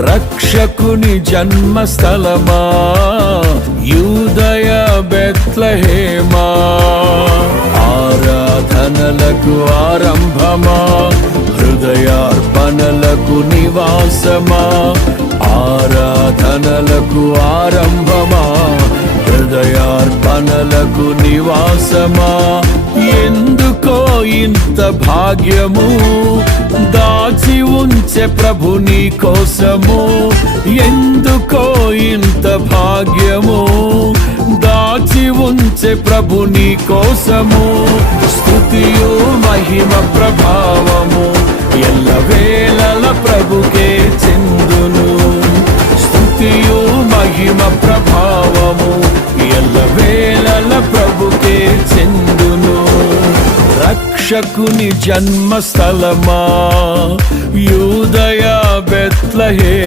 రక్షకుని జన్మస్థలమా, యూదయ బెత్లెహేమా. ఆరాధనలకు ఆరంభమా, హృదయార్పణలకు నివాసమా. ఆరాధనలకు ఆరంభమా, హృదయార్పణలకు నివాసమా. ఎందుకో ఇంత భాగ్యము దాచి ఉంచే ప్రభు నీ కోసము. ఎందుకో ఇంత భాగ్యము దాచి ఉంచే ప్రభు నీ కోసము. స్తుతియు మహిమ ప్రభావము ఎల్లవేళల ప్రభుకే చెందును. స్తుతియు మహిమ ప్రభావము ఎల్లవేళల ప్రభుకే చెందును. రక్షకుని జన్మస్థలమా, యూదయ బెత్లెహేమా.